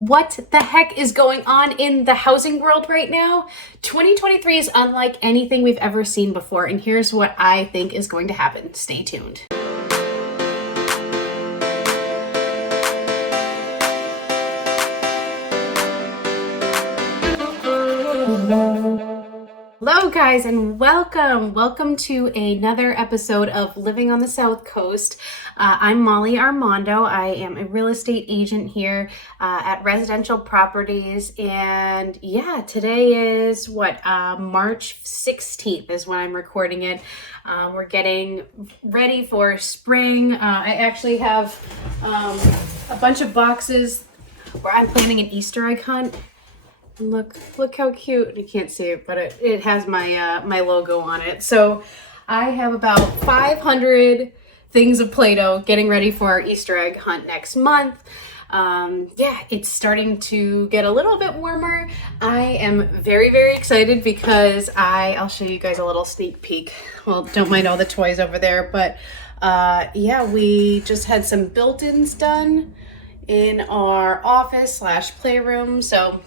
What the heck is going on in the housing world right now? 2023 is unlike anything we've ever seen before, and here's what I think is going to happen. Stay tuned. Hello guys and welcome to another episode of Living on the South Coast. I'm Molly Armando. I am a real estate agent here at Residential Properties, and yeah, today is March 16th is when I'm recording it. We're getting ready for spring. I actually have a bunch of boxes where I'm planning an Easter egg hunt. Look how cute. You can't see it, but it has my my logo on it. So I have about 500 things of Play-Doh getting ready for our Easter egg hunt next month. Yeah, it's starting to get a little bit warmer. I am very, very excited because I'll show you guys a little sneak peek. Well, don't mind all the toys over there, but yeah, we just had some built-ins done in our office / playroom. So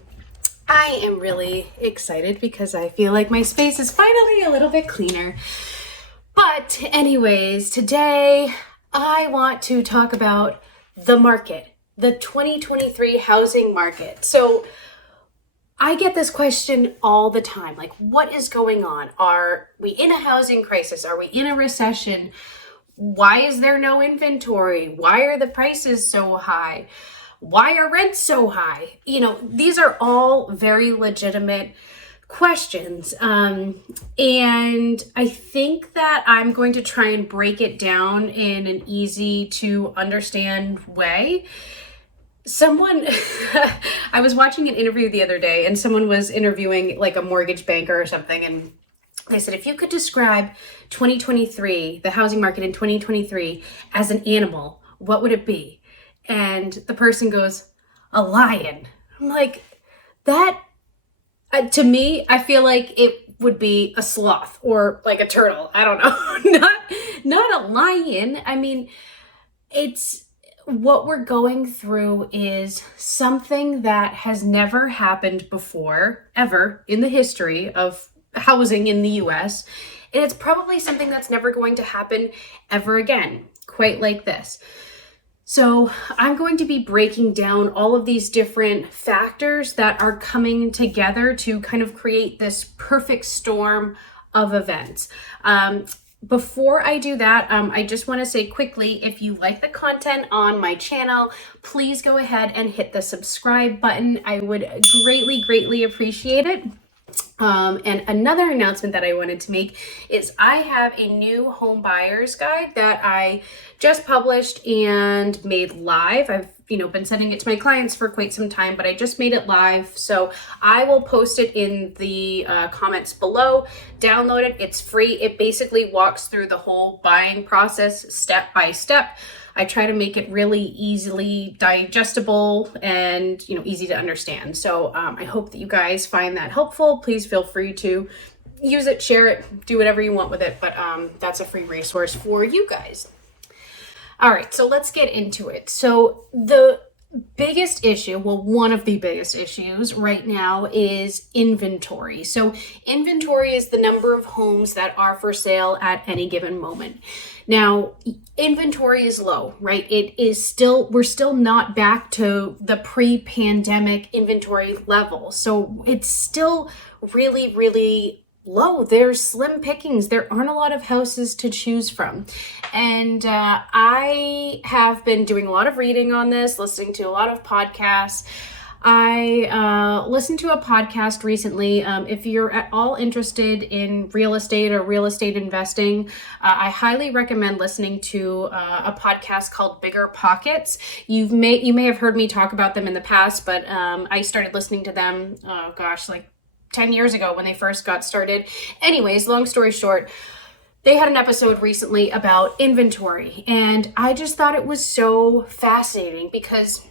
I am really excited because I feel like my space is finally a little bit cleaner. But anyways, today I want to talk about the market, the 2023 housing market. So I get this question all the time, like, what is going on? Are we in a housing crisis? Are we in a recession? Why is there no inventory? Why are the prices so high? Why are rents so high? You know, these are all very legitimate questions. And I think that I'm going to try and break it down in an easy to understand way. I was watching an interview the other day, and someone was interviewing like a mortgage banker or something. And they said, if you could describe 2023, the housing market in 2023 as an animal, what would it be? And the person goes, a lion. I'm like, that, to me, I feel like it would be a sloth or like a turtle. I don't know. not a lion. I mean, it's what we're going through is something that has never happened before, ever, in the history of housing in the US. And it's probably something that's never going to happen ever again, quite like this. So I'm going to be breaking down all of these different factors that are coming together to kind of create this perfect storm of events. Before I do that, I just want to say quickly, if you like the content on my channel, please go ahead and hit the subscribe button. I would greatly appreciate it. And another announcement that I wanted to make is I have a new home buyer's guide that I just published and made live. I've been sending it to my clients for quite some time, but I just made it live. So I will post it in the comments below. Download it. It's free. It basically walks through the whole buying process step by step. I try to make it really easily digestible and, easy to understand. So I hope that you guys find that helpful. Please feel free to use it, share it, do whatever you want with it. But that's a free resource for you guys. All right, so let's get into it. So the biggest issue, one of the biggest issues right now is inventory. So inventory is the number of homes that are for sale at any given moment. Now, inventory is low, right? We're still not back to the pre-pandemic inventory level. So it's still really low. There's slim pickings. There aren't a lot of houses to choose from. And I have been doing a lot of reading on this, listening to a lot of podcasts. I listened to a podcast recently. If you're at all interested in real estate or real estate investing, I highly recommend listening to a podcast called Bigger Pockets. You may have heard me talk about them in the past, but I started listening to them, like 10 years ago when they first got started. Anyways, long story short, they had an episode recently about inventory, and I just thought it was so fascinating because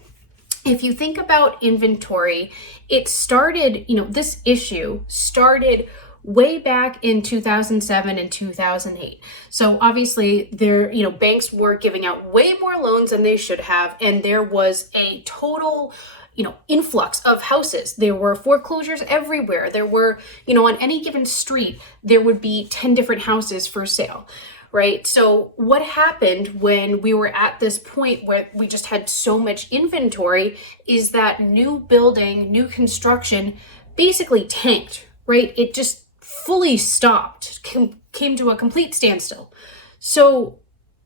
if you think about inventory, it started, this issue started way back in 2007 and 2008. So obviously banks were giving out way more loans than they should have. And there was a total, influx of houses. There were foreclosures everywhere. There were, on any given street, there would be 10 different houses for sale, right? So what happened when we were at this point where we just had so much inventory is that new construction basically tanked, right? It just fully stopped, came to a complete standstill. So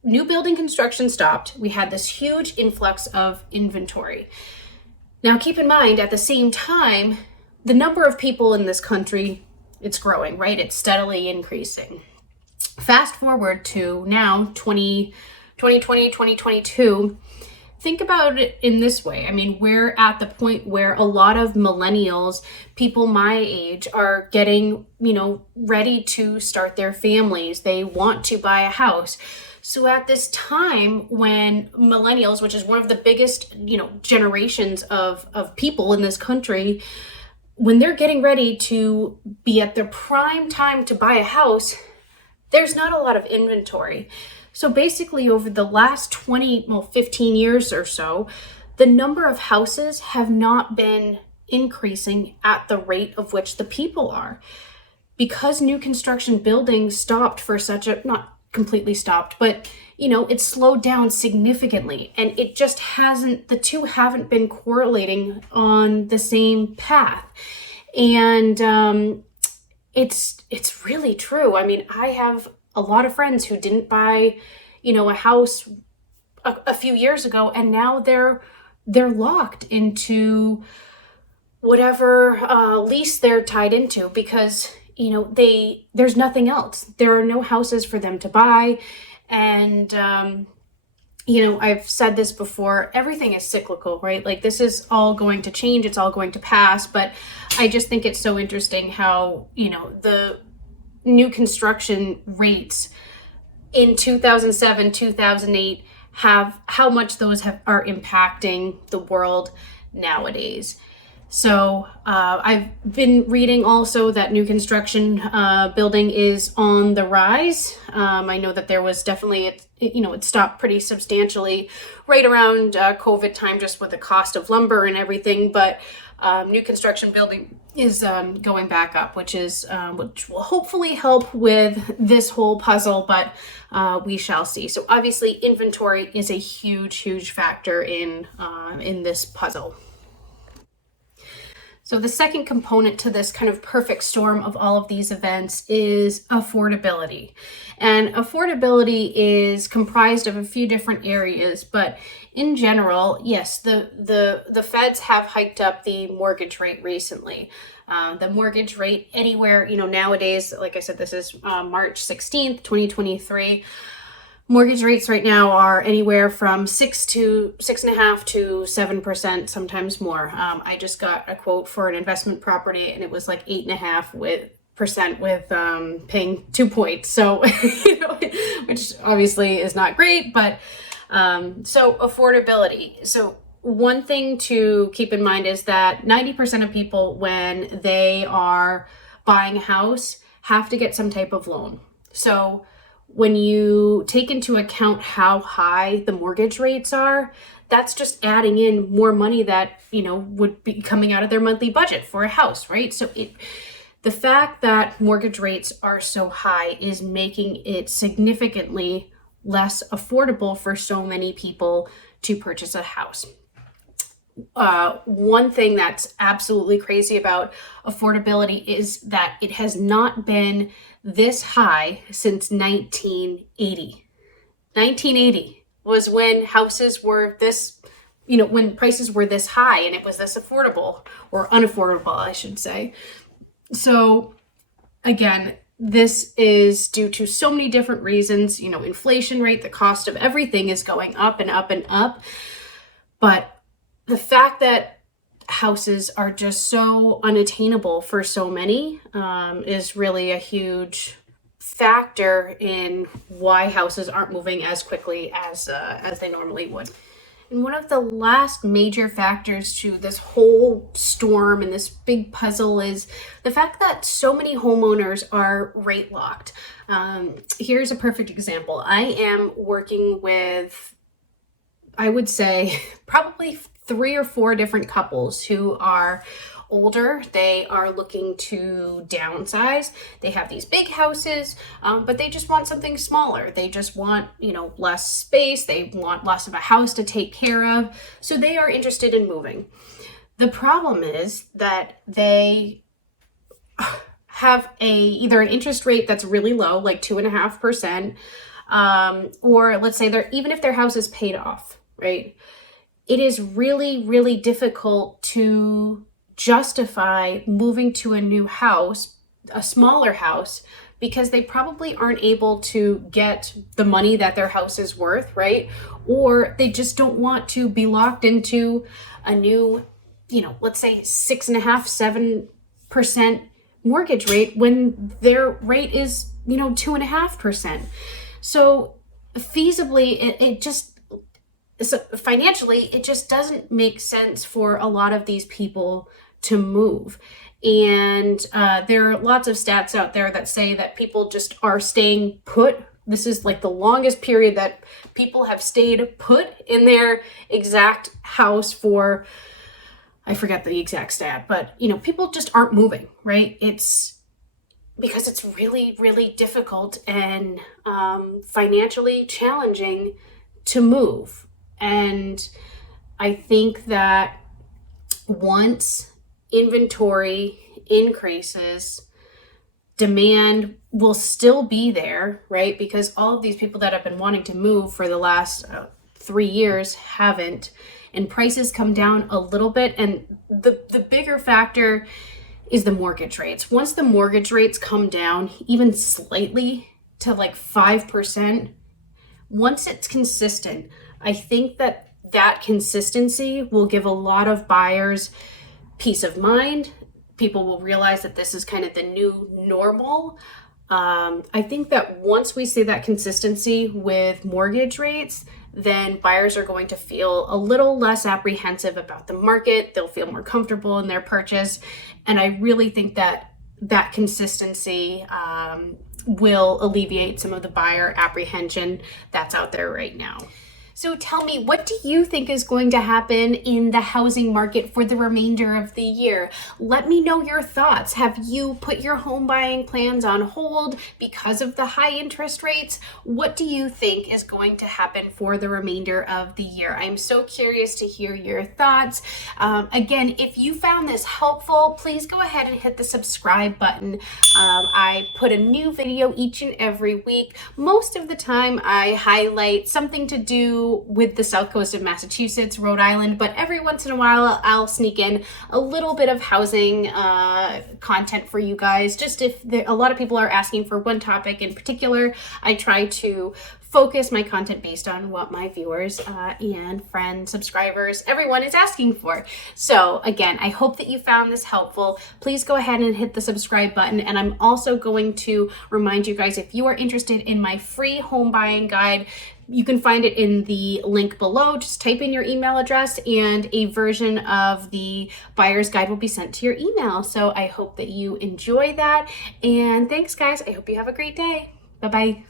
new building construction stopped. We had this huge influx of inventory. Now, keep in mind, at the same time, the number of people in this country, it's growing, right? It's steadily increasing. Fast forward to now, 2020, 2022, think about it in this way. I mean, we're at the point where a lot of millennials, people my age, are getting, ready to start their families. They want to buy a house. So at this time when millennials, which is one of the biggest, generations of people in this country, when they're getting ready to be at their prime time to buy a house, there's not a lot of inventory. So basically over the last 15 years or so, the number of houses have not been increasing at the rate of which the people are. Because new construction buildings stopped for not completely stopped, but it slowed down significantly, and it just the two haven't been correlating on the same path. And it's really true. I mean, I have a lot of friends who didn't buy, a house a few years ago, and now they're locked into whatever lease they're tied into because, there's nothing else. There are no houses for them to buy. And, I've said this before, everything is cyclical, right? Like, this is all going to change. It's all going to pass. But I just think it's so interesting how, the new construction rates in 2007, 2008 how much those are impacting the world nowadays. So I've been reading also that new construction building is on the rise. I know that there was definitely, it stopped pretty substantially right around COVID time, just with the cost of lumber and everything. But new construction building is going back up, which will hopefully help with this whole puzzle, but we shall see. So obviously inventory is a huge, huge factor in this puzzle. So the second component to this kind of perfect storm of all of these events is affordability. And affordability is comprised of a few different areas, but in general, yes, the feds have hiked up the mortgage rate recently. The mortgage rate anywhere, nowadays, like I said, this is March 16th, 2023. Mortgage rates right now are anywhere from 6.5% to 7%, sometimes more. I just got a quote for an investment property, and it was like 8.5% with paying 2 points. So, which obviously is not great, but so affordability. So one thing to keep in mind is that 90% of people, when they are buying a house, have to get some type of loan. So when you take into account how high the mortgage rates are, that's just adding in more money that, would be coming out of their monthly budget for a house, right? So the fact that mortgage rates are so high is making it significantly less affordable for so many people to purchase a house. One thing that's absolutely crazy about affordability is that it has not been this high since 1980. 1980 was when houses were this, when prices were this high and it was this affordable, or unaffordable, I should say. So again, this is due to so many different reasons. Inflation rate, the cost of everything is going up and up and up. But the fact that houses are just so unattainable for so many is really a huge factor in why houses aren't moving as quickly as they normally would. And one of the last major factors to this whole storm and this big puzzle is the fact that so many homeowners are rate locked. Here's a perfect example. I am working with, I would say, probably 3 or 4 different couples who are older. They are looking to downsize. They have these big houses, but they just want something smaller. They just want, less space. They want less of a house to take care of. So they are interested in moving. The problem is that they have either an interest rate that's really low, like 2.5%, or let's say even if their house is paid off, right? It is really, really difficult to justify moving to a new house, a smaller house, because they probably aren't able to get the money that their house is worth, right? Or they just don't want to be locked into a new, let's say 6.5%, 7% mortgage rate when their rate is, 2.5%. So feasibly, financially, it just doesn't make sense for a lot of these people to move. And there are lots of stats out there that say that people just are staying put. This is like the longest period that people have stayed put in their exact house for, I forget the exact stat, but people just aren't moving, right? It's because it's really, really difficult and financially challenging to move. And I think that once inventory increases, demand will still be there, right? Because all of these people that have been wanting to move for the last 3 years haven't, and prices come down a little bit. And the bigger factor is the mortgage rates. Once the mortgage rates come down even slightly to like 5%, once it's consistent, I think that consistency will give a lot of buyers peace of mind. People will realize that this is kind of the new normal. I think that once we see that consistency with mortgage rates, then buyers are going to feel a little less apprehensive about the market. They'll feel more comfortable in their purchase. And I really think that consistency will alleviate some of the buyer apprehension that's out there right now. So tell me, what do you think is going to happen in the housing market for the remainder of the year? Let me know your thoughts. Have you put your home buying plans on hold because of the high interest rates? What do you think is going to happen for the remainder of the year? I'm so curious to hear your thoughts. Again, if you found this helpful, please go ahead and hit the subscribe button. I put a new video each and every week. Most of the time, I highlight something to do with the South Coast of Massachusetts, Rhode Island, but every once in a while I'll sneak in a little bit of housing content for you guys. Just if a lot of people are asking for one topic in particular, I try to focus my content based on what my viewers and friends, subscribers, everyone is asking for. So again, I hope that you found this helpful. Please go ahead and hit the subscribe button. And I'm also going to remind you guys, if you are interested in my free home buying guide, you can find it in the link below. Just type in your email address and a version of the buyer's guide will be sent to your email. So I hope that you enjoy that. And thanks, guys. I hope you have a great day. Bye-bye.